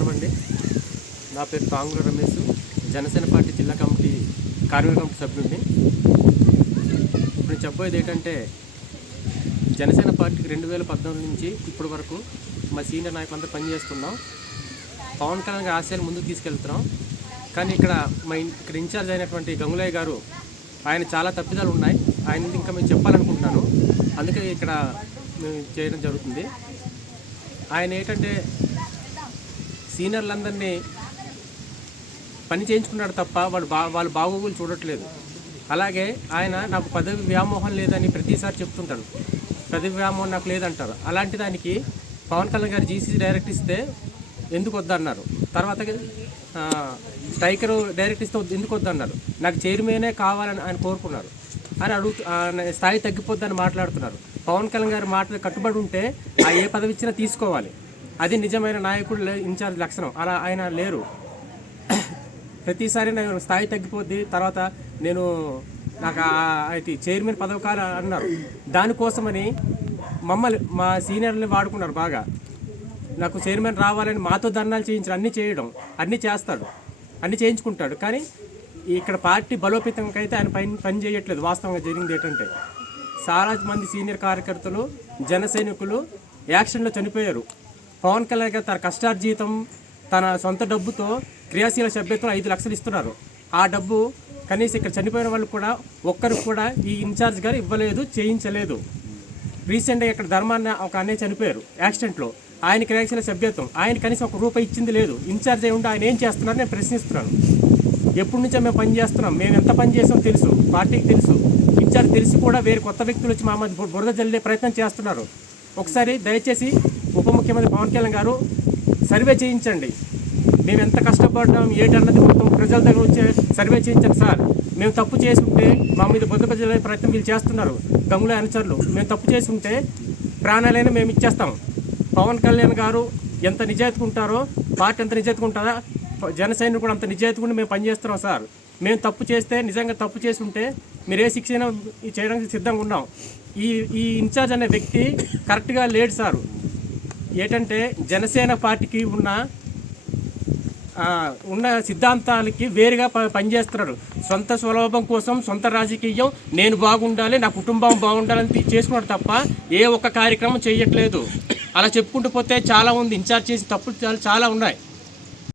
నమస్కారం అండి. నా పేరు తాంగుల రమేష్, జనసేన పార్టీ జిల్లా కమిటీ కార్మిక కమిటీ సభ్యుడిని. ఇప్పుడు చెప్పబోయేది ఏంటంటే, జనసేన పార్టీకి 2014 నుంచి ఇప్పటి వరకు మా సీనియర్ నాయకులంతా పనిచేస్తున్నాం. పవన్ కళ్యాణ్ గారి ఆశయాలు ముందుకు తీసుకెళ్తున్నాం. కానీ ఇక్కడ ఇన్ఛార్జ్ అయినటువంటి గంగులయ్య గారు, ఆయన చాలా తప్పిదాలు ఉన్నాయి. ఆయన ఇంకా మేము చెప్పాలనుకుంటున్నాను, అందుకే ఇక్కడ మేము చేయడం జరుగుతుంది. ఆయన ఏంటంటే సీనియర్లందరినీ పని చేయించుకున్నాడు తప్ప వాళ్ళు బాగోగులు చూడట్లేదు. అలాగే ఆయన నాకు పదవి వ్యామోహం లేదని ప్రతిసారి చెప్తుంటాడు. పదవి వ్యామోహం నాకు లేదంటారు. అలాంటి దానికి పవన్ కళ్యాణ్ గారు జీసీ డైరెక్ట్ ఇస్తే ఎందుకు వద్దన్నారు, తర్వాత స్ట్రైకర్ డైరెక్ట్ ఇస్తే ఎందుకు వద్దన్నారు, నాకు చైర్మనే కావాలని ఆయన కోరుకున్నారు అని స్థాయి తగ్గిపోద్దని మాట్లాడుతున్నారు. పవన్ కళ్యాణ్ గారి మాట కట్టుబడి ఉంటే ఏ పదవి ఇచ్చినా తీసుకోవాలి. అది నిజమైన నాయకుడు ఇన్ఛార్జ్ లక్షణం. అలా ఆయన లేరు. ప్రతిసారి నేను స్థాయి తగ్గిపోద్ది, తర్వాత నాకు అయితే చైర్మన్ పదవి కాదు అన్నారు. దానికోసమని మా సీనియర్ని వాడుకున్నారు బాగా. నాకు చైర్మన్ రావాలని మాతో ధర్నాలు చేయించారు, అన్నీ చేస్తాడు, అన్నీ చేయించుకుంటాడు. కానీ ఇక్కడ పార్టీ బలోపేతంకైతే ఆయన పని చేయట్లేదు. వాస్తవంగా జరిగింది ఏంటంటే, చాలా మంది సీనియర్ కార్యకర్తలు, జన సైనికులు యాక్షన్లో చనిపోయారు. పవన్ కళ్యాణ్ గారు తన కష్టార్జితం, తన సొంత డబ్బుతో క్రియాశీల సభ్యత్వం 5 లక్షలు ఇస్తున్నారు. ఆ డబ్బు కనీసం ఇక్కడ చనిపోయిన వాళ్ళు కూడా ఒక్కరికి కూడా ఈ ఇన్ఛార్జ్ గారు ఇవ్వలేదు, చేయించలేదు. రీసెంట్గా ఇక్కడ ధర్మాన్ని ఒక అన్నయ్య చనిపోయారు యాక్సిడెంట్లో. ఆయన క్రియాశీల సభ్యత్వం, ఆయన కనీసం 1 రూపాయి ఇచ్చింది లేదు. ఇన్ఛార్జ్ అయి ఉండి ఆయన ఏం చేస్తున్నారు నేను ప్రశ్నిస్తున్నాను. ఎప్పటి నుంచో మేము పని చేస్తున్నాం, మేము ఎంత పని చేసామో తెలుసు, పార్టీకి తెలుసు. ఇన్ఛార్జ్ తెలిసి కూడా వేరే కొత్త వ్యక్తులు వచ్చి మా మధ్య బురద జల్లే ప్రయత్నం చేస్తున్నారు. ఒకసారి దయచేసి ఉప ముఖ్యమంత్రి పవన్ కళ్యాణ్ గారు సర్వే చేయించండి. మేము ఎంత కష్టపడ్డాం ఏంటన్నది మొత్తం ప్రజల దగ్గర వచ్చే సర్వే చేయించండి సార్. మేము తప్పు చేసి ఉంటే మా మీద బురద జల్లే ప్రయత్నం వీళ్ళు చేస్తున్నారు గంగుల అనుచరులు. మేము తప్పు చేసి ఉంటే ప్రాణాలైనా మేము ఇచ్చేస్తాం. పవన్ కళ్యాణ్ గారు ఎంత నిజాయితీగా ఉంటారో, పార్టీ ఎంత నిజాయితీగా ఉంటుందా, జనసైనికులు కూడా అంత నిజాయితీగా మేము పనిచేస్తున్నాం సార్. మేము తప్పు చేస్తే, నిజంగా తప్పు చేసి ఉంటే మీరు ఏ శిక్ష అయినా చేయడానికి సిద్ధంగా ఉన్నాం. ఈ ఇన్ఛార్జ్ అనే వ్యక్తి కరెక్ట్గా లేడు సార్. ఏంటంటే జనసేన పార్టీకి ఉన్న సిద్ధాంతాలకి వేరుగా పనిచేస్తున్నాడు. సొంత స్వలాభం కోసం, సొంత రాజకీయం, నేను బాగుండాలి, నా కుటుంబం బాగుండాలని చేసుకున్నాడు తప్ప ఏ ఒక్క కార్యక్రమం చేయట్లేదు. అలా చెప్పుకుంటూ పోతే చాలా ఉంది. ఇన్ఛార్జ్ చేసిన తప్పులు చాలా ఉన్నాయి.